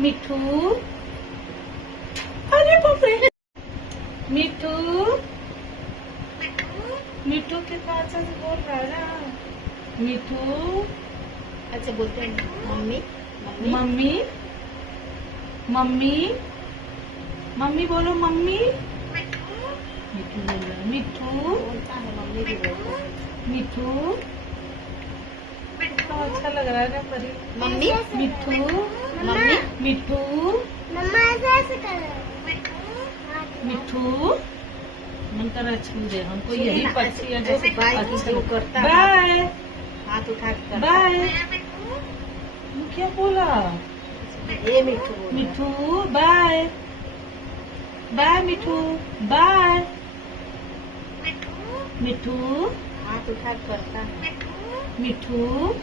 मिठू. अरे बापरे. मिठू. मिठू कितना अच्छा से बोल रहा है ना. मिठू. अच्छा बोलते हैं mummy mummy mummy. Mummy. Mummy बोलो मम्मी. मिठू बोल रहा है. मिठू. बोलता है मम्मी भी बोलता है मिठू. तो अच्छा लग रहा है ना परी. मम्मी मिठू. मम्मी मिठू. मम्मा ऐसे कर. मिठू. मन कर रहा है छू दे हमको. यही पक्षी है जो ऐसे बाय अच्छा जो करता है बाय. हाथ उठा के करता बाय. क्या बोला. है। ये मिठू बोल रहा है। मिठू बाय. बाय मिठू. बाय. मिठू. हाथ उठा के करता है मिठू.